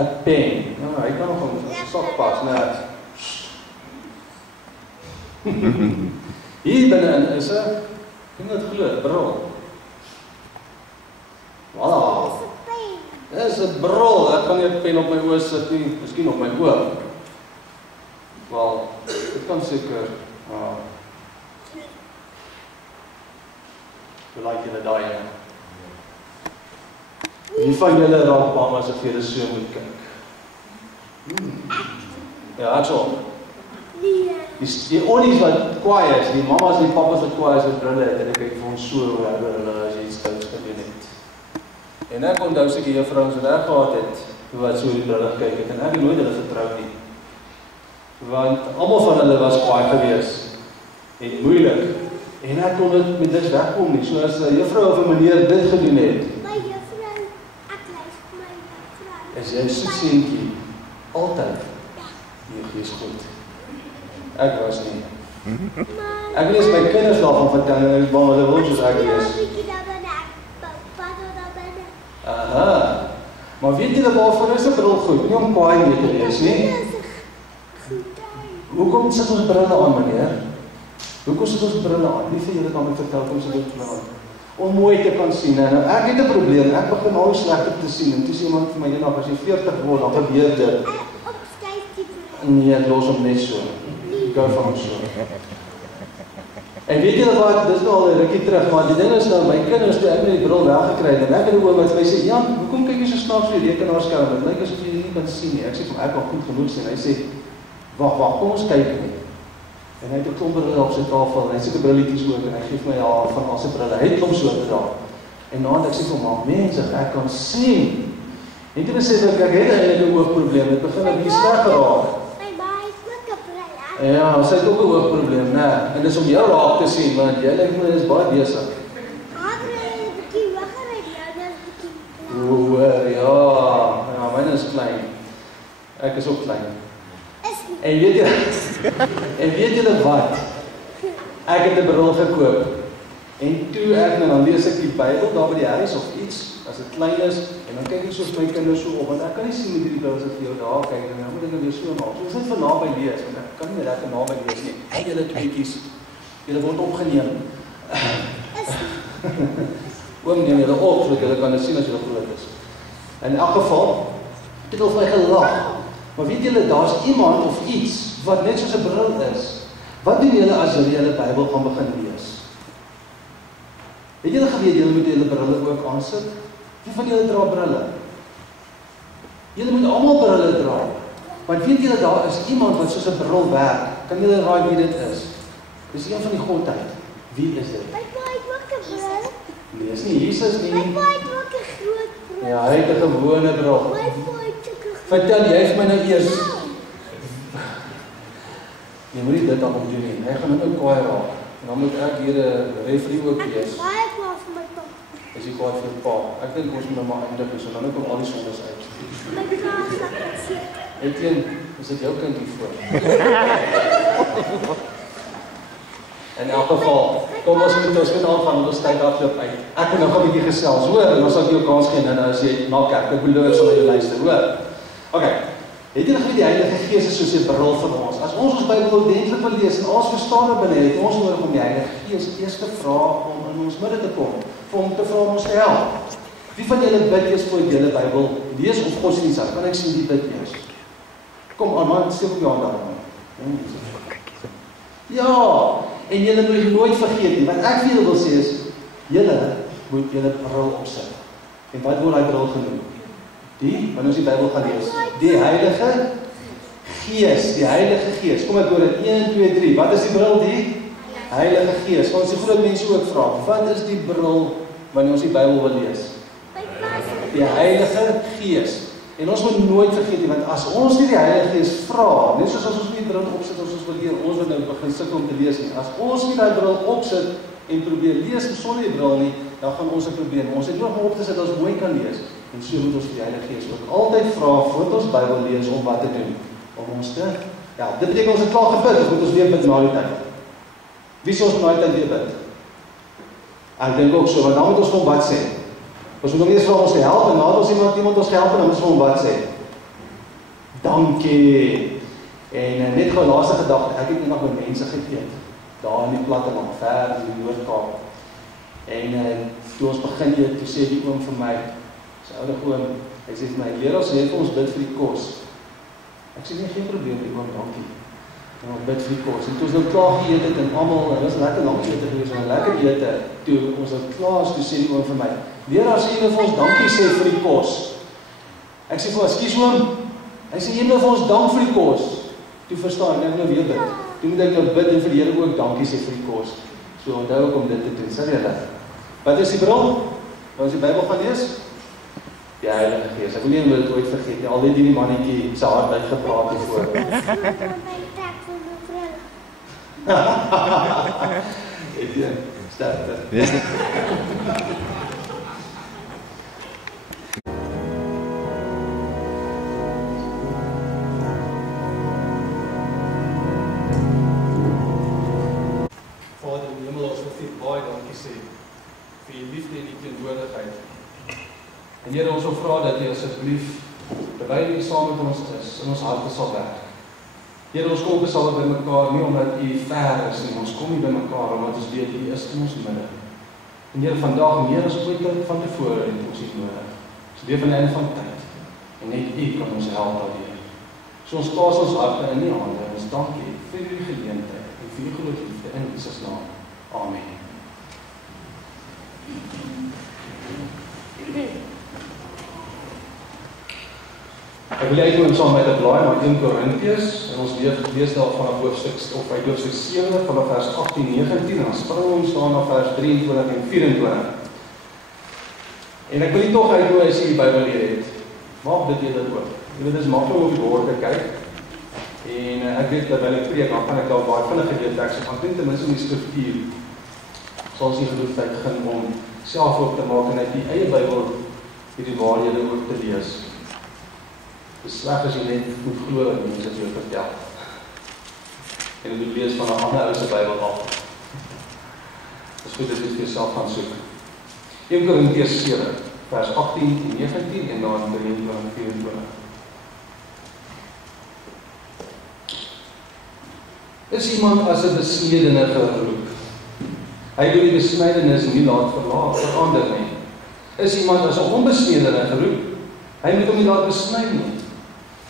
'n pen. Ja, hy kan nog 'n sak pas, net. Hier binne is 'n, kan dit glo, bril. Voilà. Dis 'n bril, ek kan nie 'n pen op my oë sit nie, miskien op my oog. Wel, dit kan seker, hoe like julle daai ene? Wie van julle raak bang as ek vir julle so moet kyk? Ja, ek so. Die onnies wat kwaai is, die mamas en die papas wat kwaai is met brille het, en ek kyk vir ons so oor hulle as jy iets stouts gedoen het. En ek onthou seker juffrouens wat reg gehad het, wat so die brille gekyk het, en ek het nooit hulle vertrou nie. Want almal van hulle was kwaai gewees, en moeilik, en ek kon dit met niks wegkom nie, so as 'n juffrou of 'n meneer dit gedoen het. My juffrou, ek luister vir my juffrou. Is jy so seentjie, altyd? Nee, gees goed. Ek was nie. Ek lees my kinders daarvan vertel, en ek is bang hulle wil soos ek lees. Aha, maar weet julle waarvoor is 'n bril goed? Nie om kwaai mee te lees nie. Hoekom sit ons brille aan, meneer? Hoekom sit ons brille aan? Wie van julle kan my vertel, kom sit ons brille aan? Om mooi te kan sien, en ek het 'n probleem, ek begin al slegter te sien, en toe sê iemand vir my, as jy 40 word, dan gebeur dit. Nee, ek los hom net so. Ek hou van hom so. En weet julle wat, dis nou al 'n rukkie terug, maar die ding is nou, my kinders, toe ek met die bril weggekry het, en ek het 'n oom wat my sê, Jan, hoekom kyk jy so snaaks vir die rekenaarskerm? Dit lyk asof jy nie kan sien nie. Ek sê, ek kan goed genoeg sien. Hy sê, wag, kom ons kyk nie. En hy het 'n klomp brille op sy tafel, en hy het 'n brilletjies ook, en hy gee vir my van al sy brille. Hy het klomp so gedra. En nadat ek sê vir hom, mense, ek kan sien. En toe besef ek het eintlik 'n oogprobleem. Dit begin 'n bietjie sleg geraak. Ja, sy het ook 'n oogprobleem, né? En dis om jou raak te sien, want jy lyk my is baie besig. Ja, myne is klein. Ek is ook klein. En weet julle wat? Ek het 'n bril gekoop. En toe ek dan lees ek die Bybel daar by die huis of iets, as dit klein is, en dan kyk ek soos my kinders so op, want ek kan nie sien met hierdie bril as ek vir jou daar kyk, en dan moet ek weer so maak. So is dit vir naby lees, want ek kan nie lekker naby lees nie. Julle tweetjies, julle word opgeneem. Oom neem julle op, sodat julle kan sien as julle groot is. In elk geval, dit het my gelag. Maar weet julle, daar's iemand of iets, wat net soos 'n bril is. Wat doen julle as julle julle Bybel gaan begin lees? Het julle geweet, julle moet julle brille ook aansit? Wie van julle dra brille? Julle moet almal brille dra. Want weet julle, daar is iemand wat soos 'n bril werk. Kan julle raai wie dit is? Dis een van die godheid. Wie is dit? My pa het ook 'n bril. Nee, is nie Jesus nie. My pa het ook 'n groot bril. Ja, hy het 'n gewone bril. My pa het ook 'n Vertel jy vir my nou eers. Jy moet nie dit aan hom doen nie. Hy gaan nou kwaai raak. En dan moet ek hier 'n referee ook wees. Baie kwaad vir my pa. Is jy kwaad vir pa? Ek dink ons moet maar eindig, so dan kom al die sondes uit. My pa is lekker seer. Etienne, is dit jou kind hier voor? In elk geval, kom ons moet aangaan, want ons tyd afloop uit. Ek wil nou gou 'n bietjie gesels, hoor, en ons sal jou kans gee nou as jy na kerk. Ek belowe ek sal jou luister, hoor. Okay. Het julle geweet die Heilige Gees is soos 'n bril vir ons? As ons Bybel ordentlik wil lees en ons verstaan wat binne het, ons nodig om die Heilige Gees eers te vra om in ons midde te kom, vir hom te vra om ons te help. Wie van julle bid eers voor julle Bybel lees of godsdienst? Kan ek sien die bid eers? Kom aan, man, steek op jou hand aan. Ja, en julle moet nooit vergeet nie, wat ek vir julle wil sê is, julle moet julle bril opsit. En wat word hy bril genoem? Wanneer ons die Bybel gaan lees, die Heilige Gees, die Heilige Gees. Kom ek hoor dit, 1, 2, 3, wat is die bril? Die Heilige Gees. Want ons die groot mense ook vra, wat is die bril wanneer ons die Bybel wil lees? Die Heilige Gees. En ons moet nooit vergeet nie, want as ons nie die Heilige Gees vra, net soos as ons nie die bril opsit, as ons wil leer, ons wil nou begin sukkel om te lees nie. As ons nie die bril opsit en probeer lees sonder die bril nie, dan gaan ons 'n probleem. Ons het nog op te sit dat ons mooi kan lees. En so moet ons vir die Heilige Gees ook altyd vra voordat ons Bybel lees om wat te doen. Om ons te, ja, dit beteken ons het klaar gebid, of moet ons weer bid na die tyd. Wie sê ons na die tyd weer bid? Ek dink ook so, want dan moet ons vir hom wat sê. Ons moet hom eers vra om ons te help, en nadat ons iemand ons gehelp, en dan moet ons vir hom wat sê. dankie. En net gou laaste gedagte, ek het eendag met mense geëet, daar in die platteland, ver in die Noord-Kaap. En toe ons begin eet, toe sê die oom vir my, sy oude oom, hy sê vir my, leer ons net vir ons bid vir die kos. Ek sê nie, geen probleem, die oom, dankie. En ons bid vir die kos. En toe ons nou klaar geëet het en almal, en dit was lekker lang ete gewees, en lekker ete, toe ons nou klaar is, toe sê die oom vir my, leer as jy vir ons dankie sê vir die kos. Ek sê vir ons, ekskuus oom, hy sê, jy moet vir ons dank vir die kos. Toe verstaan, ek nou weer bid. Toe moet ek nou bid en vir die Here ook dankie sê vir die kos. So onthou ek om dit te doen, sal jy dit. Wat is die bron? Wat ons die Bybel gaan lees? Die Heilige Gees. Ek wil nie dit ooit vergeet nie. Al het die mannetjie sy hart uitgepraat hiervoor. Etienne, sterkte. Wees nie. Vader in die hemel, ons wil vir baie dankie sê vir die liefde en die teenwoordigheid. En Here, ons wil vra dat U asseblief, terwyl U saam met ons is, in ons harte sal werk. Here, ons kom besal by mekaar, nie omdat U ver is nie, ons kom nie by mekaar, omdat ons weet U is in ons midde. En Here, vandag meer as ooit van tevore het ons U nodig. Ons leef in 'n einde van tyd, en net U kan ons help daardeur. So ons plaas ons harte in U hande, en ons dank U vir U geleentheid, en vir U groot liefde in Jesus naam. Amen. Ek wil uitkom saam met 'n blaai na 1 Korintiërs en ons lees daar vanaf hoofstuk of uit hoofstuk 7 vanaf vers 18-19 en dan spring ons daar na vers 23 en 24. En ek wil nie tog uitnooi as jy die Bybel het. Maak dit eerder oop. Jy weet dit is maklik om op die bord te kyk. En ek weet dat wanneer ek preek, dan kan ek daar baie vinnige leertekste gaan doen, ten minste om die struktuur. Sal ons nie genoeg tyd begin om self ook te maak en uit die eie Bybel hierdie waarhede ook te lees. Dit is sleg as jy net moet glo wat mense vir jou vertel. En jy moet lees van 'n ander ou se Bybel af. Dis goed as jy vir jouself gaan soek. 1 Korintiërs 7, vers 18-19 en dan 23-24. Is iemand as 'n besnedene geroep? Hy wil die besnydenis nie laat verander nie. Is iemand as 'n onbesnedene geroep? Hy moet hom nie laat besny nie.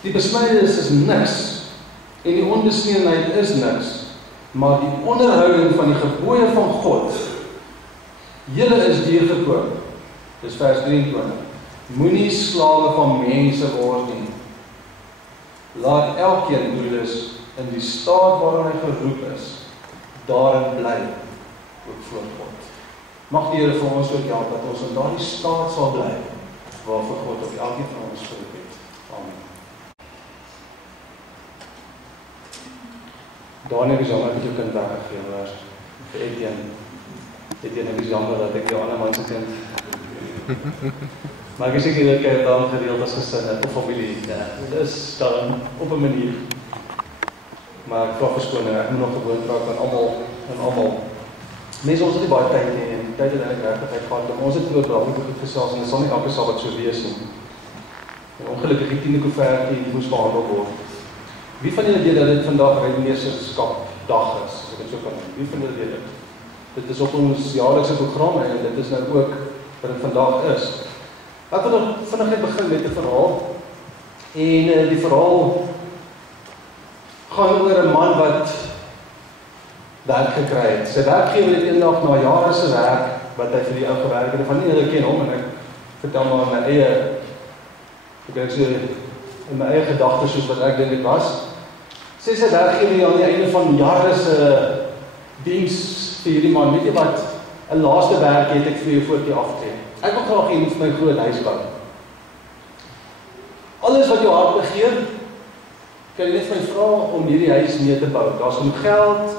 Die besnydenis is niks en die onbesnedenheid is niks, maar die onderhouding van die gebooie van God. Julle is deurgekoop. Dis vers 23. Moenie slawe van mense word nie. Laat elkeen broeders in die staat waarin hy geroep is, daarin bly, ook voor God. Mag die Here vir ons ook help dat ons in daardie staat sal bly, waarvoor God op elkeen van ons geroep het. Amen. Daniel is jammer dat jy kind weggegee was. Vir Etienne. Etienne, ek is jammer dat ek jou ander man se kind. Maar ek is seker dat jy dan gereeld as gesin of familie. Dit is dan op 'n manier. Maar ek vra verskoning, ek moet nog gewoon raak aan almal. Mense, ons het nie baie tyd nie, en die tyd het eintlik regtig uitgaan. Ons het oor braaf goed gesels, en dit sal nie elke Sabbat so wees nie. En ongelukkig die 10de koevertjie moes behandel word. Wie van julle weet dat dit vandag Reddingsskap dag is, as ek dit so kan noem? Wie van julle weet dit? Dit is op ons jaarlikse programme, en dit is nou ook wat dit vandag is. Laten we nog vinnig net begin met 'n verhaal. En die verhaal gaan oor 'n man wat werk gekry het. Sy werkgewer het eendag na jare se werk wat hy vir die ou gewerk het, van nie hulle ken hom, en ek vertel maar my eie, ek so in my eie gedagtes soos wat ek dink dit was. Sê sy werkgewer aan die einde van jare se diens vir hierdie man, weet jy wat, 'n laaste werk het ek vir jou voortjie aftree. Ek wil graag hê jy moet vir my groot huis bou. Alles wat jou hart begeer, kan jy net vir my vra om hierdie huis mee te bou. Daar's genoeg geld,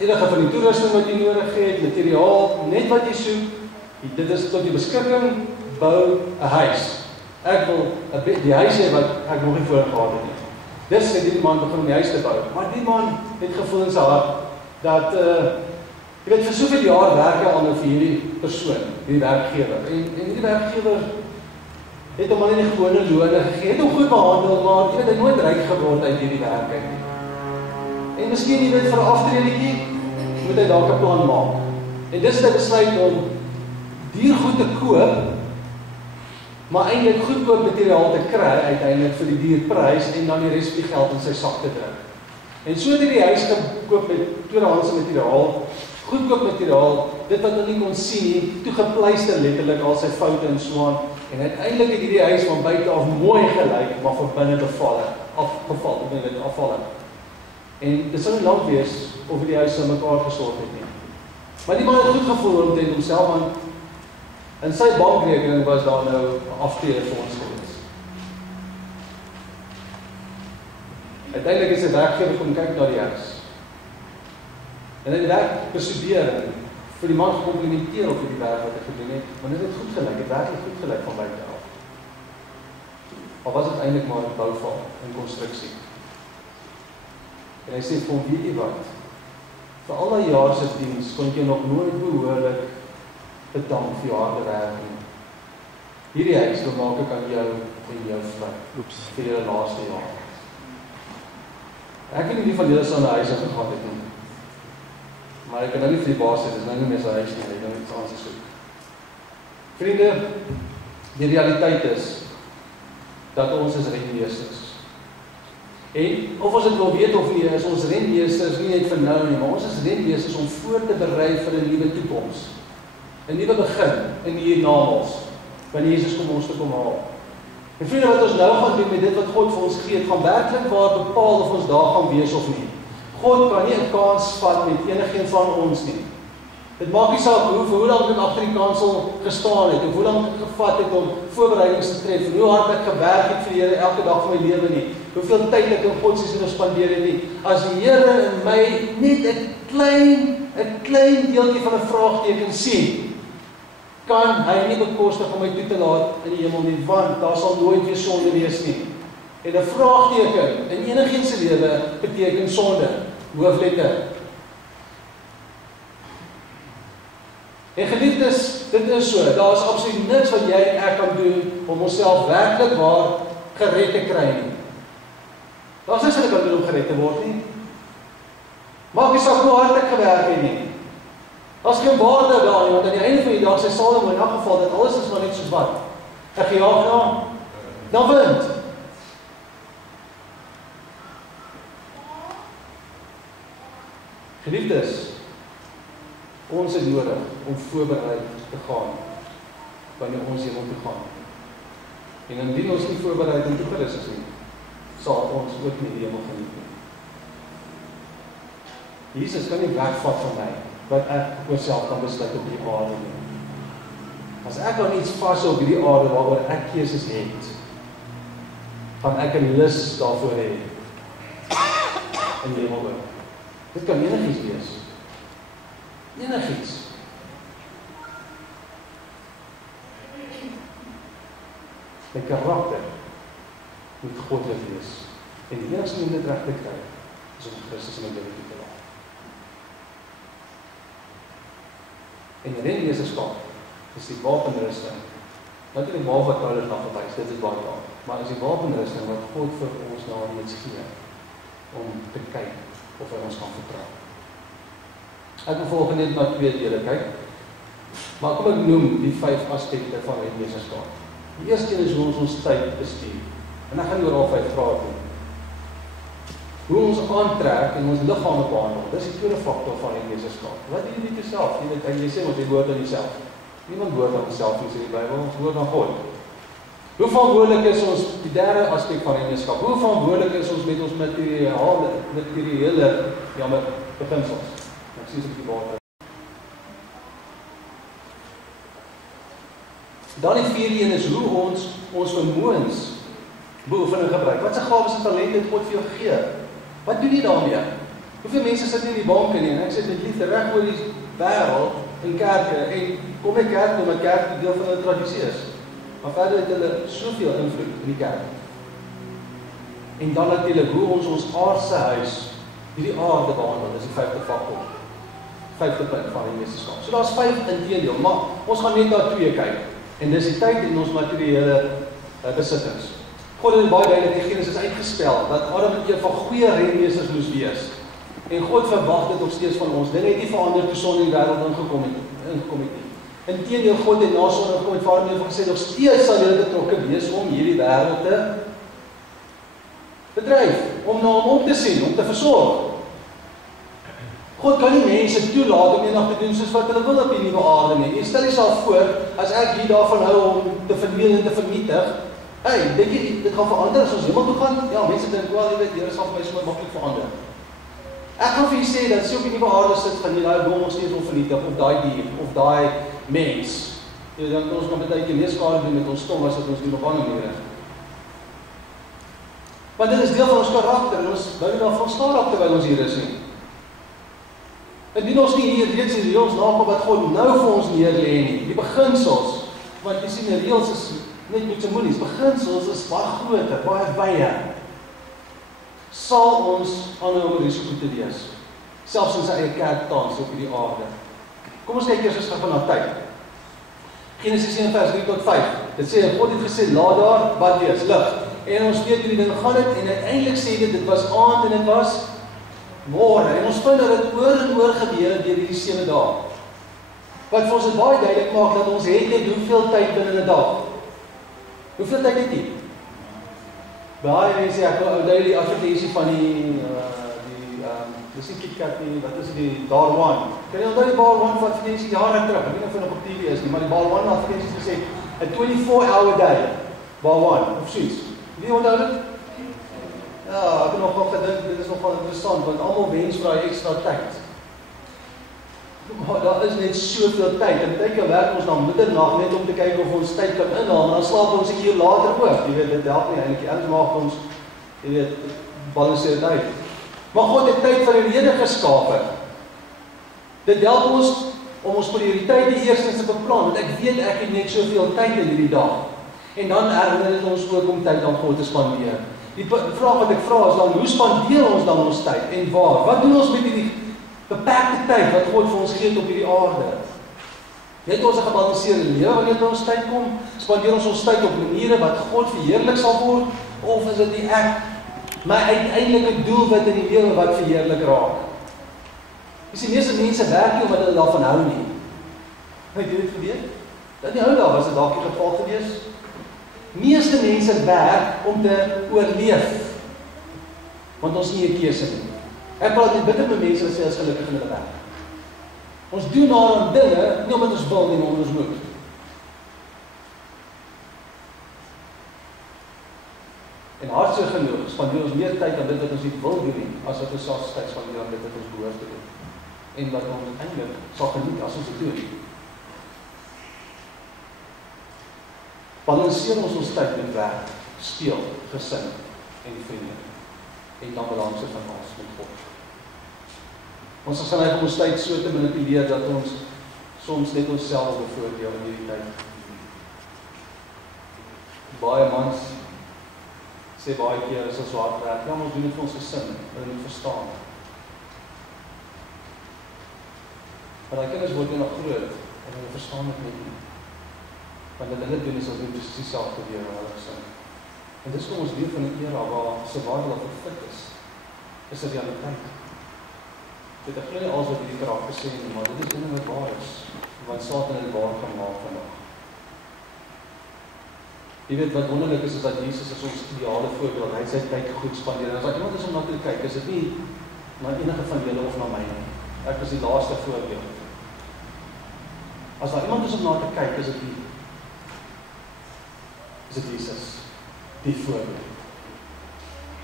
enige van die toerusting wat jy nodig het, materiaal, net wat jy soek, dit is tot die beskikking, bou 'n huis. Ek wil die huis hê wat ek nog nie voor gehad het nie. Dis het die man begin om die huis te bou. Maar die man het gevoel in sy hart dat jy weet, vir soveel jaar werk hy al vir hierdie persoon, hierdie werkgewer. En hierdie werkgewer het hom maar nie die gewone lone gegee, het hom goed behandel, maar jy weet, hy nooit ryk geword uit hierdie werk uit nie. En miskien jy weet vir 'n aftredetjie, moet hy dalk 'n plan maak. En dis hy besluit om diergoed te koop, maar eintlik goedkoop materiaal te kry uiteindelik vir die dierprys en dan die res van die geld in sy sak te druk. En so het hy die huis gekoop met tweedehandse materiaal, goedkoop materiaal, dit wat hy nie kon sien nie, toe gepleister letterlik al sy foute en so aan. En uiteindelik het hierdie huis van buite af mooi gelyk, maar van binne afvallen. En dit sou nie lank wees of die huis in mekaar gesort het nie. Maar die man het goed gevoel omtrent homself, want in sy bankrekening was daar nou 'n aftrederfonds gewees. Uiteindelik het sy werkgewer kom kyk na die huis. En hy het werk bestudeer en vir die man gecomplimenteer op die werk wat hy gedoen het, want dit het goed gelyk, het werklik goed gelyk van buite af. Maar was dit eintlik maar 'n bouval en konstruksie. En hy sê vir hom, weet jy wat, vir al die jaar se diens kon jy nog nooit behoorlik bedank vir jou harde werk nie. Hierdie huis wil maak ek aan jou en jou vrou vir die laaste jaar. Ek weet nie wie van julle sal na huis gegaan het nie. Maar ek kan nou nie vir die baas sê, dis nou nie meer sy huis nie, ek kan iets anders soek. Vriende, die realiteit is dat ons is rentmeesters. En of ons dit wil weet of nie, is ons rentmeesters nie net vir nou nie, maar ons is rentmeesters om voor te berei vir 'n nuwe toekoms. 'n Nuwe begin in die hiernamaals, wanneer Jesus kom ons te kom haal. En vriende, wat ons nou gaan doen met dit wat God vir ons gee, het gaan werklik waar bepaal of ons daar gaan wees of nie. God kan nie 'n kans vat met enigeen van ons nie. Dit maak nie saak hoe lank ek agter die kansel gestaan het, of hoe lank ek gevat het om voorbereidings te tref, en hoe hard ek gewerk het vir die Here elke dag van my lewe nie, hoeveel tyd ek in godsdienste spandeer het nie. As die Here in my net 'n klein deeltjie van 'n vraagteken sien, kan hy nie bekostig om my toe te laat in die hemel nie, want daar sal nooit weer sonde wees nie. En 'n vraagteken in enigiemand se lewe beteken sonde, hoofletter. En geliefdes, dit is so, daar is absoluut niks wat jy en ek kan doen om onsself werklik waar gered te kry nie. Daar is niks wat ek kan doen om gered te word nie. Maak nie saak hoe hard ek gewerk het nie. As geen waarde daar nie, want aan die einde van die dag sê Salomo in elk geval dat alles is maar net soos wat. Ek gejaag na wind. Geliefdes, ons het nodig om voorbereid te gaan wanneer ons hemel toe gaan. En indien ons nie voorbereid en toegerus is nie, sal ons ook nie die hemel geniet nie. Jesus kan nie wegvat van my wat ek oor self kan besluit op die aarde nie. As ek dan iets vashou op hierdie aarde waaroor ek keuses het, gaan ek 'n lus daarvoor hê in die hemel. Dit kan enigiets wees. Enigiets. My karakter moet goddelik wees. En die enigste om dit reg te kry, is om Christus in my lewe te laat. En die rentmeesterskap is die wapenrusting. Natuurlik maar wat Paulus na verwys, dit is baie daar. Maar is die wapenrusting wat God vir ons nou reeds gee om te kyk of hy ons kan vertrou. Ek wil volgende net na 2 dele kyk. Maar kom ek noem die 5 aspekte van rentmeesterskap. Die eerste een is hoe ons tyd bestuur. En ek gaan oor al 5 vrae doen. Hoe ons aantrek en ons liggame behandel. Dis die tweede faktor van rentmeesterskap. Wat doen jy met jouself? Jy sê wat jy hoort aan jouself. Niemand hoort aan homself nie, sê die Bybel, ons hoort aan God. Hoe verantwoordelik is ons, die derde aspek van rentmeesterskap, hoe verantwoordelik is ons met ons materiële beginsels? Ek sien so 'n bietjie water. Dan die vierde een is hoe ons vermoëns beoefen en gebruik. Wat se gawes en talente het God vir jou gegee? Wat doen jy daarmee? Hoeveel mense sit nie in die banke nie, en ek sê met liefde reg oor die wêreld in kerke, en kom by kerk omdat kerk deel van 'n tradisie is. Maar verder het hulle soveel invloed in die kerk. En dan natuurlik hoe ons aardse huis, hierdie aarde behandel, dis die 5de faktor. 5de punt van rentmeesterskap. So daar's 5 inteendeel, maar ons gaan net na 2 kyk. En dis die tyd en ons materiële besittings. God het baie duidelik in Genesis uitgespel, dat Adam en Eva goeie renmeesters moes wees. En God verwag dit nog steeds van ons. Dinge het nie verander toe sonde in die wêreld ingekom het nie. Inteendeel, God het na sonde gekom het, Vader en Eva gesê, nog steeds sal julle betrokke wees om hierdie wêreld te bedryf, om na hom op te sien, om te versorg. God kan nie mense toelaat om eendag te doen soos wat hulle wil op die nuwe aarde nie. En stel jouself voor, as ek hier daarvan hou om te vermeel en te vernietig, dink jy, dit gaan verander as ons hemel toe gaan? Ja, mense dink, wel, jy weet, Here sal vir my so maklik verander. Ek gaan vir jy sê, dat as jy op die nuwe aarde sit, gaan jy daai boom nog steeds wil vernietig, of daai dier, of daai mens. Jy dink, ons kan baie keer meer skade doen met ons tong, as wat ons doen op ander maniere. Want dit is deel van ons karakter, en ons bou nie daarvan staar op terwyl ons hier is nie. Indien ons nie hier reeds die reëls nakom wat God nou vir ons neerlê nie, die beginsels, want jy sien, die reëls is net met sy moenies, beginsels is baie groter, baie wye, sal ons aanhou om risiko te wees, selfs in sy eie kerk tans op die aarde. Kom ons kyk eers eens van na tyd. Genesis 1 vers 3 tot 5, dit sê, God het gesê, laat daar, wat wees, lig, en ons weet hoe die ding gaan het, en uiteindelik sê dit was aand en dit was môre, en ons vind dat dit oor en oor gebeur deur hierdie 7 dae. Wat vir ons het baie duidelik maak dat ons het net hoeveel tyd binne 'n dag. Hoeveel tyd het jy? Baie mense ek onthou die advertensie van dis nie KitKat nie, wat is die Bar One? Kan jy onthou die Bar One van advertensie jare terug? Ek weet nie of dit nog op TV is nie, maar die Bar One advertensie het gesê 'n 24-hour day. Bar One of soos. Wie onthou dit? Ja, ek het nog gedink, dit is nogal interessant, want almal wens vir daai ekstra tyd. Maar daar is net soveel tyd, en baie keer werk ons na middernag net om te kyk of ons tyd kan inhaal, maar dan slaap ons 'n uur later ook, jy weet, dit help nie eintlik, anders maak ons, jy weet, balanseer tyd. Maar God het tyd vir die rede geskape. Dit help ons om ons prioriteite eerstens te beplan, want ek weet ek het net soveel tyd in hierdie dag. En dan herinner dit ons ook om tyd aan God te spandeer. Die vraag wat ek vra is dan, hoe spandeer ons dan ons tyd en waar? Wat doen ons met hierdie beperkte tyd wat God vir ons gee op hierdie aarde? Het ons 'n gebalanseerde lewe wanneer ons tyd kom? Spandeer ons tyd op maniere wat God verheerlik sal word? Of is dit nie ek my uiteindelike doelwit in die lewe wat verheerlik raak? Jy sien, meeste mense werk nie omdat hulle daarvan hou nie. Het jy dit geweet? Dat nie hou daar was dit dalk die geval gewees. Meeste mense werk om te oorleef, want ons nie 'n keuse nie. Ek praat net bitter met mense wat sê as gelukkig in hulle werk. Ons doen daaraan dinge, nie omdat ons wil nie, maar omdat ons moet. En hartseer genoeg, spandeer ons meer tyd aan dit wat ons nie wil doen nie, as wat ons selfs tyd spandeer aan dit wat ons behoort te doen. En wat ons eintlik sal geniet as ons dit doen. Balanseer ons tyd met werk, speel, gesin en vriende. En dan balans van ons met God. Ons sal net ons tyd so te manipuleer dat ons soms net onsself bevoordeel in hierdie tyd. Baie mans sê baie keer as ons so hard werk, ja, ons doen dit vir ons gesin, hulle moet verstaan. Maar die kinders word nog groot en hulle verstaan dit net nie. Want wat hulle doen is hulle doen presies dieselfde weer in hulle gesin. En dis kom ons deel van 'n era waar survival verfit is. Is 'n realiteit. Dit is nie alles wat hierdie karakter sê nie, maar dit is dinge wat waar is. Want Satan het waar gemaak vandag. Jy weet wat wonderlik is dat Jesus is ons ideale voorbeeld. Hy het sy tyd goed spandeer. En as iemand is om na te kyk, is dit nie na enige van julle of na my nie. Ek is die laaste voorbeeld. As daar iemand is om na te kyk, is dit nie. Is dit Jesus, die voorbeeld.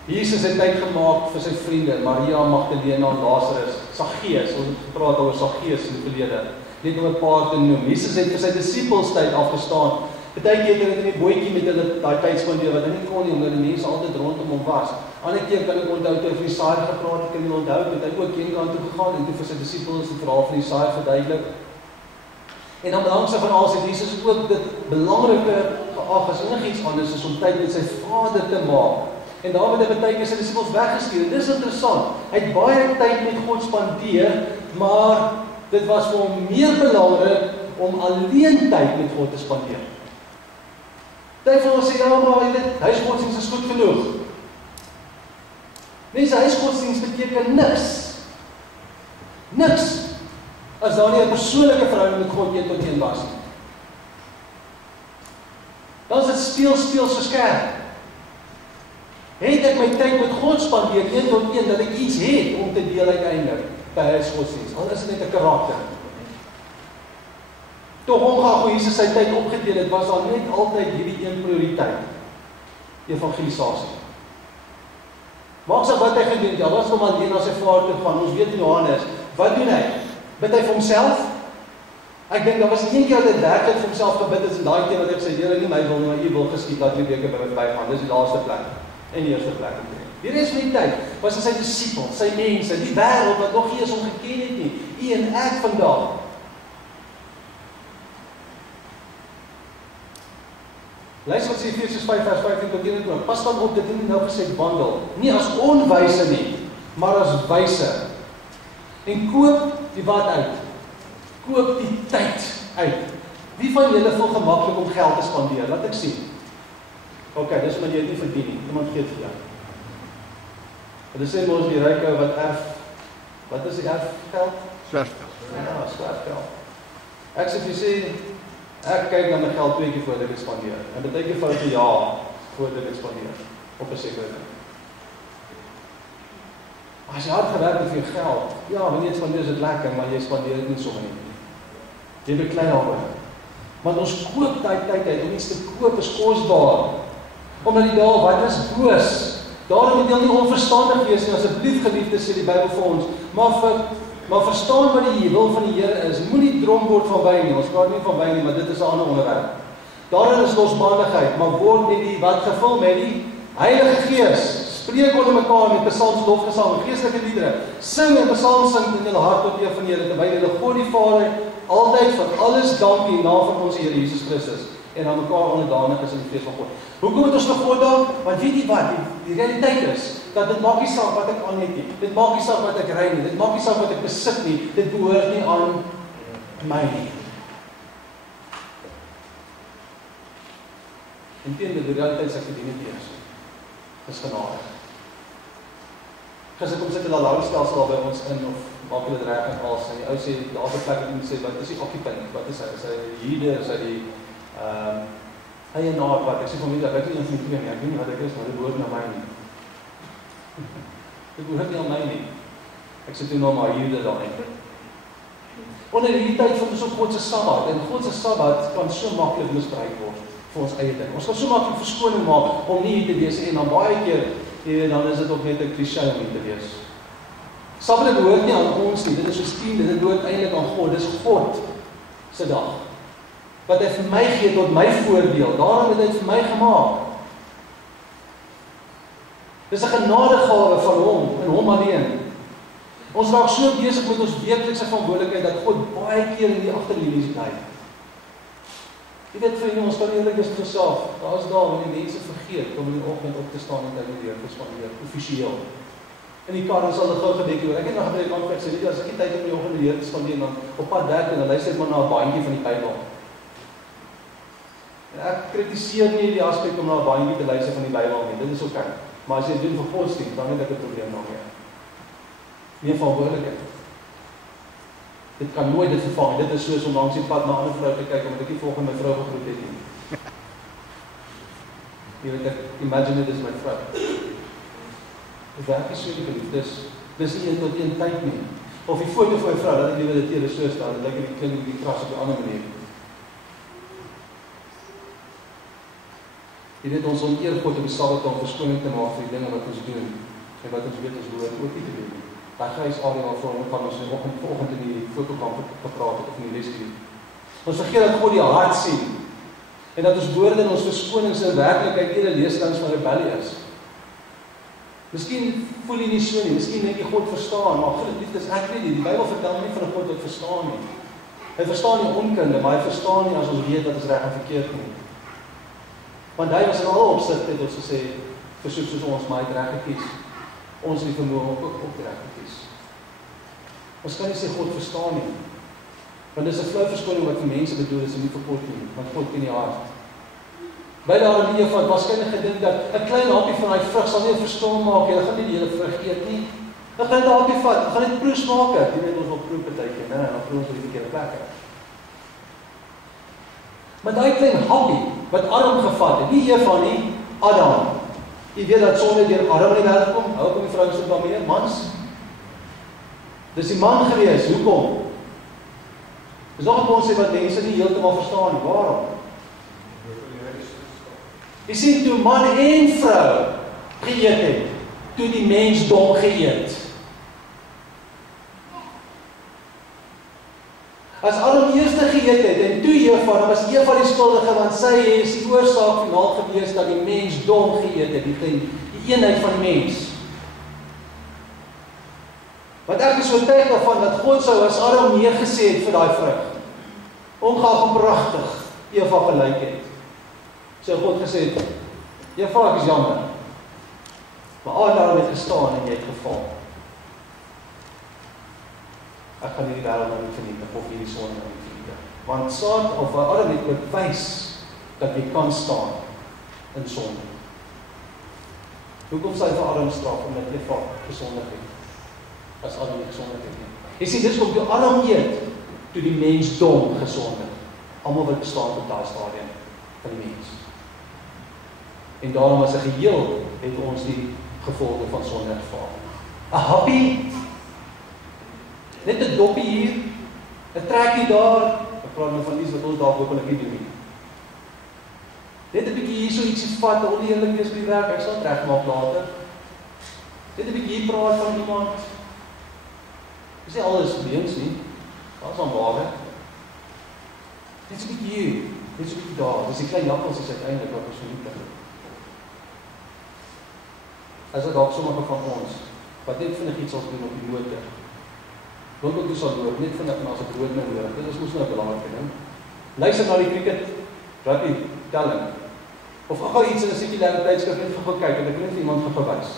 Jesus het tyd gemaak vir sy vriende, Maria, Magdalena en Lazarus, Saggeus, ons het gepraat oor Saggeus in die verlede, net om 'n paar te noem. Jesus het vir sy disippels tyd afgestaan. Partykeer het hulle in die bootjie met hulle daai tyd spandeer wat hy nie kon nie, omdat die mense altyd rondom hom was. Ander keer kan ek onthou toe vir die saaier gepraat het, kan jy onthou, het hy ook een kant toe gegaan en toe vir sy disippels die verhaal van die saaier verduidelik. En dan belangste van alles het Jesus ook dit belangriker geag as enigiets anders is om tyd met sy Vader te maak. En daarom het hy baie keer sy disippels weggestuur. Dis interessant. Hy het baie tyd met God spandeer, maar dit was vir hom meer belangrik om alleen tyd met God te spandeer. Duivel sê, ja, maar jy weet, huisgodsdienst is goed genoeg. Mense, huisgodsdienst beteken niks. Niks. As daar nie 'n persoonlike verhouding met God 1-tot-1 was nie. Dan is dit speels verskerp. Het ek my tyd met God spandeer 1-tot-1, dat ek iets het om te deel uiteindelik by huisgodsdienst, al is dit net 'n karakter. Toe omgaan hoe Jesus sy tyd opgedeel het, was daar net altyd hierdie een prioriteit. Evangelisasie. Maak saak wat hy gedoen het, was hom alleen na sy vader toe gaan, ons weet in Johannes, wat doen hy? Bid hy vir homself? Ek dink, daar was een keer dat hy werklik vir homself gebid het, en daai keer wat hy sê, Here, nie my wil, maar u wil geskied, laat die beker by my verbygaan, dis die laaste plek, en die eerste plek. Die res van die tyd, was hy sy disciples, sy mense, die wêreld wat nog nie eens hom geken het nie, u en ek vandag. Luister wat sê Efesiërs 5:15-21, pas dan op, dit het nie nou gesê wandel, nie as onwyse nie, maar as wyse. En koop die wat uit? Koop die tyd uit. Wie van julle voel gemaklik om geld te spandeer? Laat ek sien. Ok, dis maar jy het nie verdien nie, iemand gee het vir jou. Hulle sê ons die ryk ou wat erf, wat is die erfgeld? Swerfgeld. Ja, swerfgeld. Ek sê vir sê, ek kyk na my geld 2 keer voordat ek spandeer. En dit beteken vir 'n jaar voordat ek spandeer op 'n sekere ding. As jy hard gewerk het vir jou geld, ja, wanneer jy spandeer is dit lekker, maar jy spandeer dit nie sommer nie. Jy beklei daaroor. Want ons koop daai tyd uit om iets te koop is kosbaar. Omdat die dae wat is boos. Daarom moet jy nie onverstandig wees nie, asseblief geliefdes sê die Bybel vir ons, maar verstaan wat die wil van die Here is. Moenie dronk word van wyn nie. Ons praat nie van wyn nie, maar dit is 'n ander onderwerp. Daarin is losbandigheid, maar word met die wat gevul met die Heilige Gees. Spreek onder mekaar met psalms, lofgesang, geestelike liedere. Sing en psalms in julle hart tot een van julle, terwyl julle God die Vader altyd vir alles dank in naam van ons Here Jesus Christus en aan mekaar onderdanig is in die vrees van God. Hoekom moet ons vir God dank? Want weet jy wat? Die realiteit is dat dit maak nie saak wat ek aan het nie. Dit maak nie saak wat ek ry nie. Dit maak nie saak wat ek besit nie. Dit behoort nie aan my nie. Inteendeel, die realiteit is ek verdien dit eers. Dis genade. Gister kom sit 'n alarmstelsel al by ons in of maak hulle dit reg en alles. En die ou sê daar's 'n plek wat moet sê wat is die occupant? Wat is hy? Is hy hier? Is hy die eienaar wat? Ek sê vir my dat ek nie eens nie weet nie. Ek weet nie wat ek is, maar dit behoort na my nie. Dit behoort nie aan my nie. Ek sê toe nou maar hier daarin. Onder hierdie tyd van ons op God se Sabbat en God se Sabbat kan so maklik misbruik word vir ons eie ding. Ons kan so maklik verskoning maak om nie hier te wees en dan baie keer dan is dit ook net 'n klise om hier te wees. Sabbat behoort nie aan ons nie. Dit is soos 10, dit behoort eintlik aan God. Dis God se dag. Wat hy vir my gee tot my voordeel. Daarom het hy dit vir my gemaak. Dis 'n genadegawe van hom en hom alleen. Ons raak so besig met ons weeklikse verantwoordelikheid dat God baie keer in die agterlinies bly. Jy weet vir ons kan eerlik is gesaag. Daar's dae wanneer mense vergeet om in die oggend op te staan en tyd met die Here te spandeer, offisieel. In die kar sal hulle gou gedink word. Ek het nog gedink aan vir sê, as ek nie tyd om die oggend met die Here te spandeer dan op pad werk en dan luister ek maar na 'n bandjie van die Bybel. En ek kritiseer nie die aspek om na 'n bandjie te luister van die Bybel nie. Dit is oukei. Maar as jy dit doen vir godsdienst, dan het ek 'n probleem daarmee. Nie verantwoordelikheid. Dit kan nooit dit vervang. Dit is soos om langs die pad na 'n ander vrou te kyk omdat ek nie volgens my vrou gegroet het nie. Jy weet ek imagine dit is my vrou. Dit werk nie so nie, geliefdes. Dis nie 1-tot-1 tyd nie. Of die foto van my vrou, dat ek liewer dit hier so staan, dit lyk die klink die kras op 'n ander manier. Jy weet ons onteer God op die Sabbat om verskoning te maak vir die dinge wat ons doen en wat ons weet ons behoort ook nie te doen. Daar grys area waarvan ons vanoggend in die fotokamp gepraat het of in die lesstudie. Ons vergeet dat God die hart sien en dat ons woorde en ons verskonings in werklikheid eerder leeslangs van rebellie is. Miskien voel jy nie so nie, miskien dink jy God verstaan, maar geliefdes, ek weet nie, die Bybel vertel nie van 'n God wat verstaan nie. Hy verstaan nie onkunde, maar hy verstaan nie as ons weet wat is reg en verkeerd nie. Want hy was in alle opsigte het ons gesê, versoek soos ons, maar hy het reg gekies. Ons het die vermoë om ook reg te kies. Ons kan nie sê God verstaan nie. Want dis 'n flou verskoning wat vir mense bedoel is en nie vir God nie, want God ken die hart. By daar in die van waarskynlik gedink dat 'n klein hapie van daai vrug sal nie 'n verskil maak nie. Hulle gaan nie die hele vrug eet nie. Hulle gaan dit 'n hapie vat, hulle gaan dit proes maak. Jy weet ons wil proe partytjie, né? Dan proe ons op die verkeerde plekke. Maar daai klein hapie wat Adam gevat het, nie Eva nie, Adam. Jy weet dat sonde deur Adam in die wêreld kom, hou kom die vrou se blameer, mans. Dis die man gewees, hoekom? Dis nog 'n konsep wat mense nie heeltemal verstaan nie. Waarom? Jy sien toe man en vrou geëet het, toe die mens dom geëet. As Adam eers geëet het en toe Eva, dan was Eva die skuldige want sy is die oorsaak finaal gewees dat die mens dom geëet het, die eenheid van die mens. Want ek is oortuig daarvan dat God sou as Adam neergesê het vir daai vrug, ongeag hoe pragtig Eva gelyk het. So God gesê het, Eva, ek is jammer, maar Adam het gestaan en jy het geval. Ek gaan hierdie wêreld nou nie vernietig, of hierdie sonde nou nie vernietig. Want saad of Adam het bewys dat jy kan staan in sonde. Hoekom sê hy vir Adam straf, omdat Eva gesondig het? As Adam nie gesondig het nie. Jy sien, dis kom toe Adam eet, toe die mens dom gesondig. Almal wat bestaan op daai stadium van die mens. En daarom as 'n geheel het ons die gevolge van sonde ervaar. 'n Happy, net 'n doppie hier, 'n trekkie daar, ek praat nou van iets wat ons daar hopelik nie doen nie. Net 'n bietjie hier so ietsie vat, oneerlik wees by die werk, ek sal dit regmaak later. Net 'n bietjie hier praat van iemand. Dis nie alles leuns nie, daar is aan waarheid. Net 'n bietjie hier, net 'n bietjie daar, dis die klein jakkels is uiteindelik wat ons vernietig. As dit dalk sommige van ons, wat net vinnig iets sal doen op die motor, want ook sal loop, net vinnig na as 'n brood nou nodig, dit is mos nou 'n belangrike ding. Luister na die cricket, rugby, telling, of gou iets in 'n sekulêre tydskrif net gou kyk, en ek het net iemand gewys.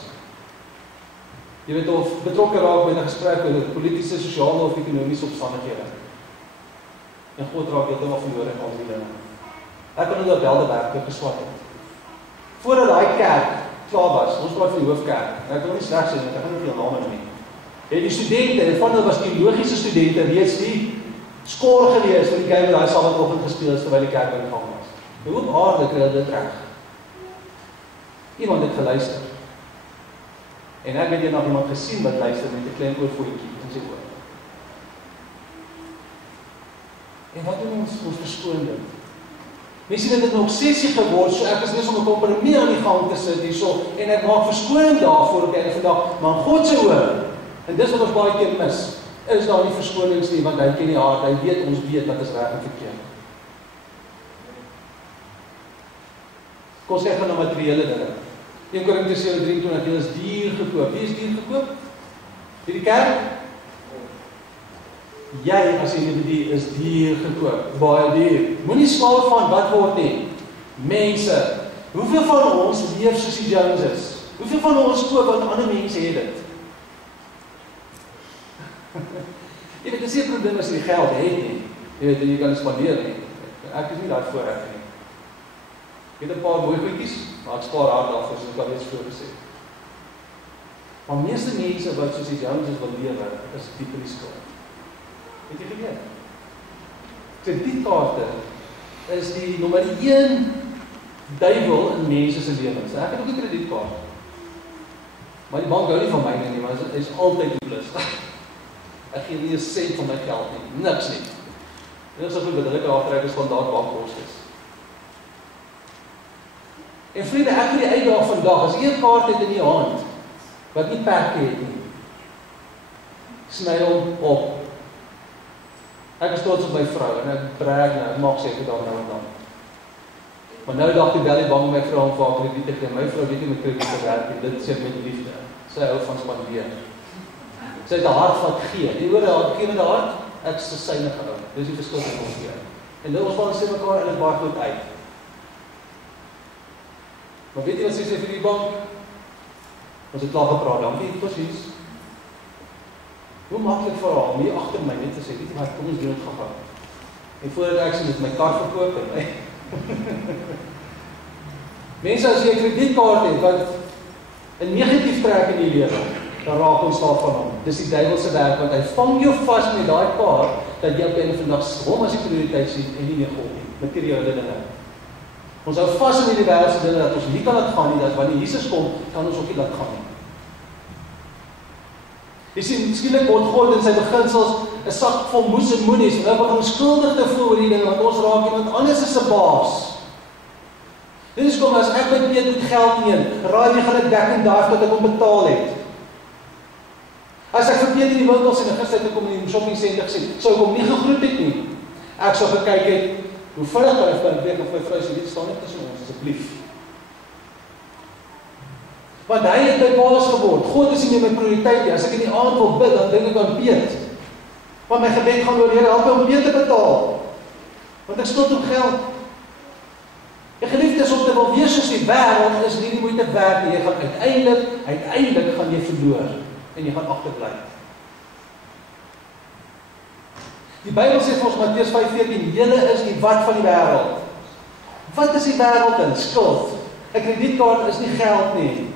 Jy weet of betrokke raak by 'n gesprek oor politiese, sosiale of ekonomiese omstandighede. En God raak heeltemal verlore in al die dinge. Ek kan hulle belde werk geswat het. Voordat daai kerk klaar was, ons praat van die hoofkerk, en ek wil nie slegs sê, ek gaan nie veel name noem nie. Het die studente, en van hulle was teologiese studente, reeds die skoor gelees van die game wat daai Saterdagoggend gespeel is terwyl die kerk in gang was. Hoe op aarde kry hulle dit reg? Iemand het geluister. En ek het eendag iemand gesien wat luister met 'n klein oorvoetjie in sy oor. En wat doen ons verskoon dit? Mense het dit 'n obsessie geword, so ek is net om 'n kompromie aan die gang te sit hierso en ek maak verskoning daarvoor op die vandag, maar God se oor. En dis wat ons baie keer mis. Is daar nie verskonings nie, want hy ken die hart, hy weet ons weet wat is reg en verkeerd. Kom ons kyk van 'n materiële dinge. 1 Korintiërs 7:23, jy is duur gekoop. Wie is duur gekoop? Hierdie kerk? Jy as individu is duur gekoop, baie duur. Moenie slaaf van wat word nie. Mense. Hoeveel van ons leef soos die Joneses? Hoeveel van ons koop wat ander mense het dit? Jy weet, dis nie 'n probleem as jy geld het nie. Jy weet, jy kan spandeer nie. Ek is nie daar voorreg nie. Ek het 'n paar mooi goedjies, maar ek spaar hard daarvoor, soos ek al reeds voorgesê het. Maar meeste mense wat soos die Joneses wil lewe, is diep in die skuld. Het jy geweet? Kredietkaarte is die nommer 1 duiwel in mense se lewens. Ek het ook 'n kredietkaart. Maar die bank hou nie van my nie, maar hy is altyd die plus. Ek gee nie 'n sent van my geld nie, niks nie. Dit is so goed dat hulle aftrek is van daardie bankkostes. En vriende, ek het die uitdaging vandag, as jy 'n kaart het in die hand, wat nie perke het nie, sny hom op. Ek is trots op my vrou, en ek brag nou, ek maak seker daar nou en dan. Maar nou dag die bel die bank my vrou om vir haar krediet te gee, my vrou weet nie met krediet te werk, dit sê met liefde, sy hou van spandeer. Sy het 'n hart wat gee, die oor haar gee met 'n hart, ek is 'n syne gehou, dis die verskil wat ons gee. En nou ons van sê mekaar in 'n baie goed uit. Maar weet jy wat sy sê vir die bank? Ons het klaar gepraat, dankie, presies. Hoe maklik vir haar, om hier agter my net te sê, weet jy wat, kom ons doen het gegaan. En voordat ek sê, met my kar verkoop, en Mense, as jy 'n kredietkaart het wat 'n negatief trek in die lewe, dan raak ons daarvan hom. Dis die duiwel se werk, want hy vang jou vas met daai kaart dat jy op 'n vandag hom as die prioriteit sien en nie God nie, materiële dinge. Ons hou vas in hierdie wêreldse dinge dat ons nie kan laat gaan nie, dat wanneer Jesus kom, kan ons ook nie laat gaan nie. Jy sien, skielik word God in sy beginsels 'n sak vol moes en moenies, nou begin ons skuldig te voel oor die dinge, want ons raak iemand anders as 'n baas. Dit is kom as ek met Piet moet geld neem, raai wie gaan ek dek en daar tot ek hom betaal het. As ek vir Piet in die winkel sien, en gister het ek hom in die shopping center gesien, sou ek hom nie gegroet het nie. Ek sou gekyk het, hoe vinnig kan ek vir 'n week of my vrou sê, dit staan net tussen ons, asseblief. Want hy het my baas geword. God is nie my prioriteit nie. As ek in die aand wil bid, dan dink ek aan Piet. Want my gebed gaan oor Here, help my om Piet te betaal. Want ek skuld hom geld. Die geliefdes om te wil wees soos die wêreld is nie die moeite werd nie. Jy gaan uiteindelik gaan jy verloor en jy gaan agterbly. Die Bybel sê vir ons Matteus 5:14, julle is die wat van die wêreld. Wat is die wêreld in? Skuld. 'n Kredietkaart is nie geld nie.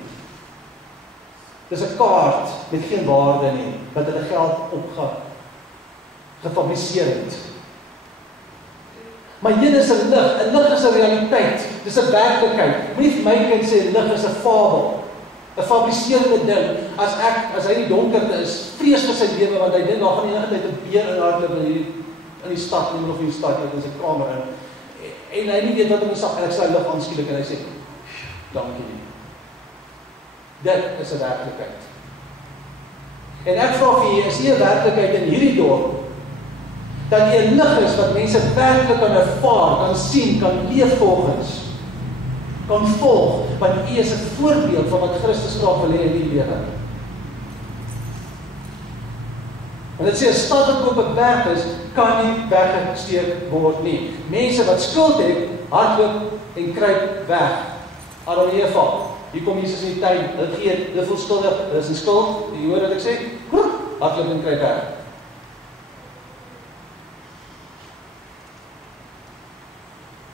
Dis 'n kaart met geen waarde nie, wat hulle geld gefabriseer het. Maar hier is 'n lig is 'n realiteit, dis 'n werklikheid. Moenie vir my kind sê lig is 'n fabel, 'n fabriseerde ding. As hy in die donkerte is, vrees vir sy lewe, want hy dink daar gaan enige tyd 'n beer inhardloop in die stad, nie meer of in die stad, in sy kamer in. En hy nie weet wat om te sê, ek sal lig aanskielik en hy sê, dankie. Dit is 'n werklikheid. En ek vra vir julle, is nie 'n werklikheid in hierdie dorp dat jy 'n lig is wat mense werklik kan ervaar, kan sien, kan leef volgens, kan volg, want U is 'n voorbeeld van wat Christus graag wil hê in die lewe. Want dit sê 'n stad wat op 'n berg is, kan nie weggesteek word nie. Mense wat skuld het, hardloop en kruip weg. Adam en Eva, hier kom Jesus in die tuin, hulle voel skuldig, hulle is in skuld, jy hoor wat ek sê? Hardloop en kruip weg.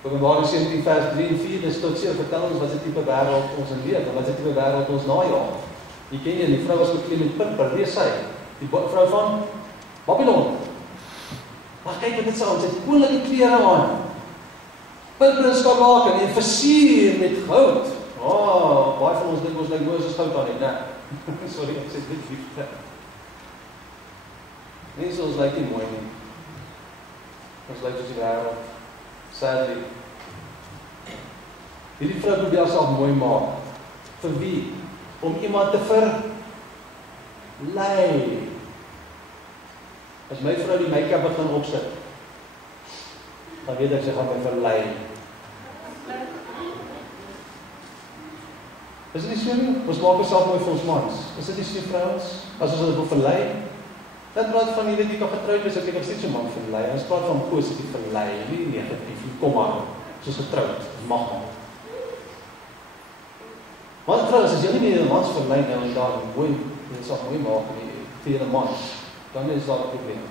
Openbaring 17 vers 3 en 4, dis tot seker vertel ons wat se tipe wêreld ons in leef, en wat se tipe wêreld ons najaag. Jy ken jy, die vrou was geklee met purper, lees sy, die vrou van Babylon. Maar kyk wat dit sê, sy het koninklike klere aan, purper en skarlaken, en versier met goud. Baie van ons dink ons lyk Moses goud aan het, nee. Sorry, ek sê dit lief. Mense, ons lyk nie mooi nie. Ons lyk soos die wêreld. Sadly. Hierdie vrou probeer haarself mooi maak. Vir wie? Om iemand te verlei. As my vrou die make-up begin opsit, dan weet ek sy gaan my verlei. Is dit nie so nie? Ons maak onsself mooi vir ons mans. Is dit nie so, vrouens? As ons hulle wil verlei? Dat praat van jy kan getroud wees, ek het steeds so man verlei. Ons praat van positief verlei, nie negatief, kom maar, soos getroud, mag maar. Want trouwens, as jy nie meer 'n mans verlei nou en daar mooi, jy sal mooi maak vir 'n mans, dan is daar 'n probleem.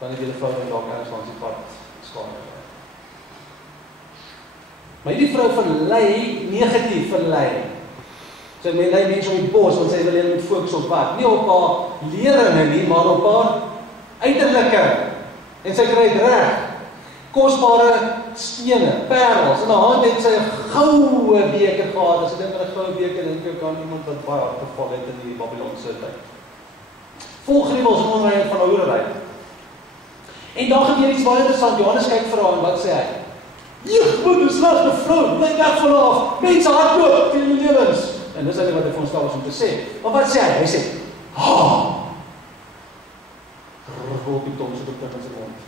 Dan het jy die vrou en dalk ergens langs die pad skade. Maar hierdie vrou verlei, negatief verlei. Sy lei mense op die bos, want sy wil hulle moet fokus op wat? Nie op haar leringe nie, maar op haar uiterlike. En sy kry dit reg. Kosbare stene, parels. In haar hand het sy 'n goue beker gehad. As jy dink aan 'n goue beker, dink ek aan iemand wat baie hard geval het in die Babylonse tyd. Vol gruwels en onreinheid van hoerery. En dan gebeur iets baie interessant. Johannes kyk vir haar en wat sê hy? Wat 'n slegte vrou, bly weg van haar. Mense hardloop teen hulle lewens. En dis wat hy vir ons was om te sê. Maar wat sê hy? Hy sê, rol die tong so dit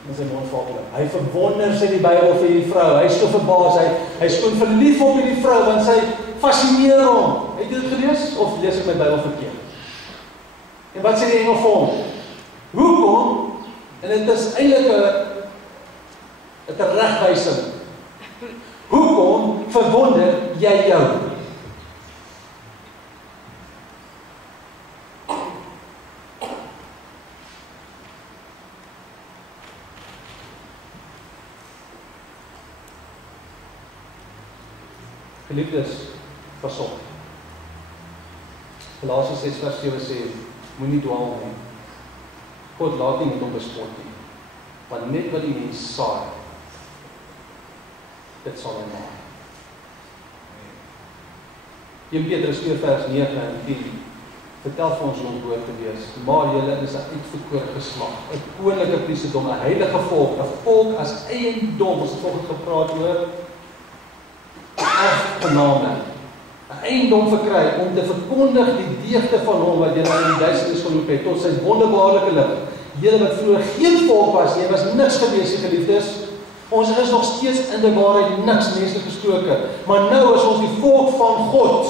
in sy mond val. Hy verwonder sy die Bybel vir hierdie vrou. Hy is so verbaas, hy is so verlief op hierdie vrou, want sy fascineer hom. Het jy dit gelees? Of lees ek my Bybel verkeerd? En wat sê die engel vir hom? Hoekom? En dit is eintlik 'n teregwysing. Hoekom verwonder jy jou? Geliefdes, pas op. Galasiërs 6:7 sê, moenie dwaal nie. God laat nie met hom bespot nie. Want net wat die mens saai, dit sal hy maak. 1 Petrus 2:9 en 10 vertel vir ons om woord te wees. Maar julle is 'n uitverkore geslag, 'n koninklike priesterdom, 'n heilige volk, 'n volk as eiendom. Ons het vanoggend gepraat oor erfgename. 'n Eiendom verkry om te verkondig die deugde van hom wat julle in die duisternis geroep het tot sy wonderbaarlike lig. Julle wat vroeër geen volk was, jy was niks gewees, geliefdes. Ons is nog steeds in die waarheid niks menslik gesproke, maar nou is ons die volk van God.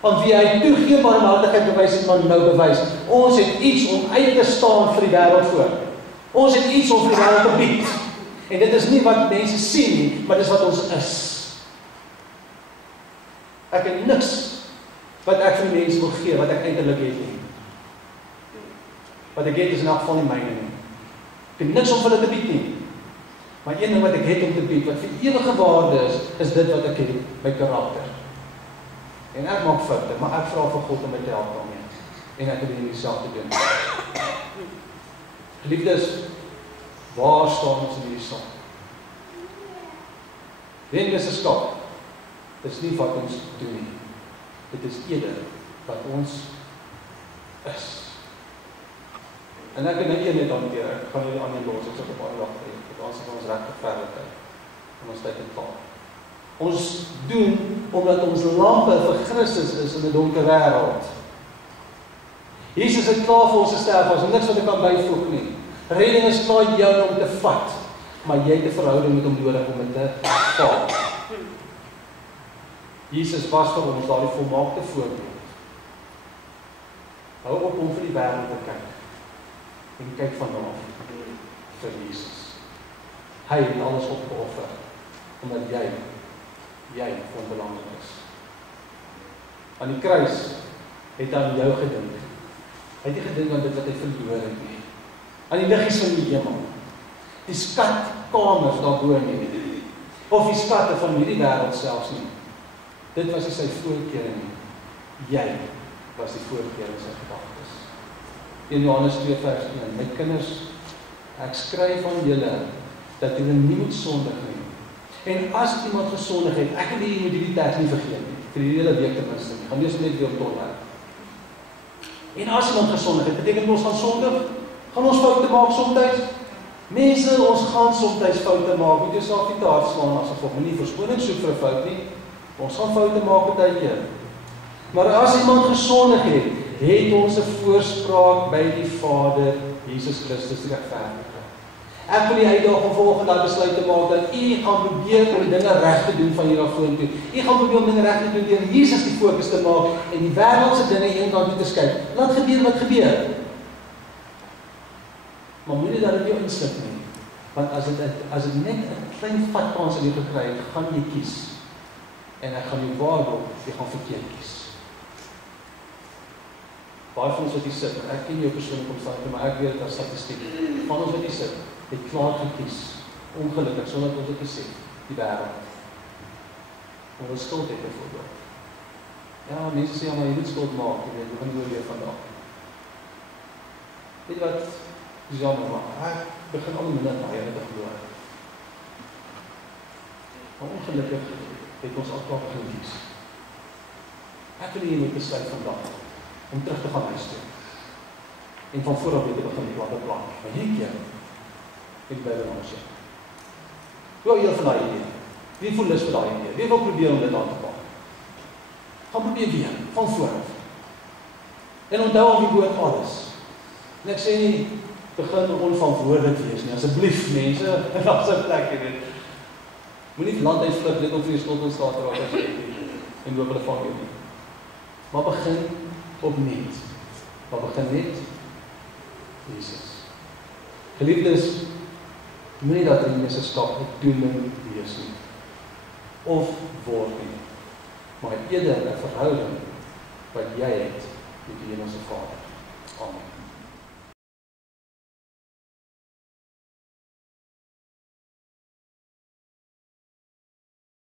Want wie hy toegee barmhartigheid bewys het, maar nou bewys. Ons het iets om uit te staan vir die wêreld voor. Ons het iets om vir die wêreld te bied. En dit is nie wat mense sien nie, maar dit is wat ons is. Ek het niks wat ek vir mense wil gee, wat ek eintlik het nie. Wat ek het is in elk geval nie myne nie. Ek het niks om vir hulle te bied nie. Maar een ding wat ek het om te bied, wat vir ewige waarde is dit wat ek het, my karakter. En ek maak foute, maar ek vra vir God om my te help daarmee. En ek het dit nie self te doen. Geliefdes, waar staan ons in hierdie saak? Renmeesterskap is nie wat ons doen nie. Dit is eerder wat ons is. En ek kan nou een net hanteer, ek gaan jullie aan die los, ek sal op alle dag tref, dit is van ons regverdigheid, en ons tyd en taal. Ons doen, omdat ons lampe vir Christus is in 'n donker wêreld. Jesus het klaar vir ons gesterf, ons niks wat ek kan byvoeg nie. Redding is klaar jou om te vat, maar jy het 'n verhouding met hom nodig om dit te vat. Jesus was vir ons daardie volmaakte voorbeeld. Hou op om vir die wêreld te kyk, en kyk vanaf vir Jesus. Hy het alles opgeoffer, omdat jy van belang is. Aan die kruis het aan jou gedink. Hy het nie gedink aan dit wat hy verloor het nie. Aan die liggies van die hemel. Die skatkamers daarbo nie. Of die skatte van hierdie wêreld selfs nie. Dit was nie sy voorkeuring nie. Jy was die voorkeuring sy gedagtes. In Johannes 2:1, my kinders, ek skryf aan julle dat julle nie moet sondig nie. En as iemand gesondig het, ek wil moet hierdie teks nie vergeet nie, vir die hele week ten minste nie, gaan lees net weer om tot nou. En as iemand gesondig het, beteken ons gaan sondig, gaan ons foute maak somtyds. Mense, ons gaan somtyds foute maak, moet jy self nie te hard slaan as gevolg, moet nie verskoning soek vir 'n fout nie, ons gaan foute maak partykeer. Maar as iemand gesondig het, het ons 'n voorspraak by die Vader, Jesus Christus, die regverdige. Ek wil die uitdaging volgende dag besluit te maak dat u gaan probeer om die dinge reg te doen van hier af vorentoe. U gaan probeer om dinge reg te doen deur Jesus die fokus te maak en die wêreldse dinge eenkant toe te skuif. Laat gebeur wat gebeur. Maar moenie dat dit jou insit nie. Want as dit net 'n klein vatkans in jou gekry het, gaan jy kies. En ek gaan jou waarop jy gaan verkeerd kies. Baie van ons wat hier sit, ek ken jou persoonlike omstandighede, maar ek weet dit as statistiek. Van ons wat hier sit, het klaar gekies, ongelukkig, sonder dat ons het gesê, die wêreld. Ons skuld het byvoorbeeld. Ja, mense sê, maar jy moet skuld maak, jy weet, hoe gaan jy oorleef vandag? Weet wat, dis jammer, maar ek begin al minder baie te glo. Maar ongelukkig het ons al klaar begin kies. Ek wil hier net besluit vandag, om terug te gaan huis toe. En van vooraf weer te begin die platte plan. Maar hierdie keer, het die Bybel ons sê. Hoe heel van daai idee? Wie voel lus vir daai idee? Wie wil probeer om dit aan te pak? Gaan probeer weer, van vooraf. En onthou aan die woord alles. En ek sê nie, begin onverantwoordelik wees nie, asseblief mense, en daar sy plek in. Moenie land uitvlug, net om vir die skuld ontstaat raak as jy en loop hulle van jou nie. Maar begin opnuut. Maar begin net Jesus. Geliefdes, moenie dat die meesterskap 'n doening wees nie. Of word nie. Maar eerder 'n verhouding wat jy het met die Hemelse Vader. Amen.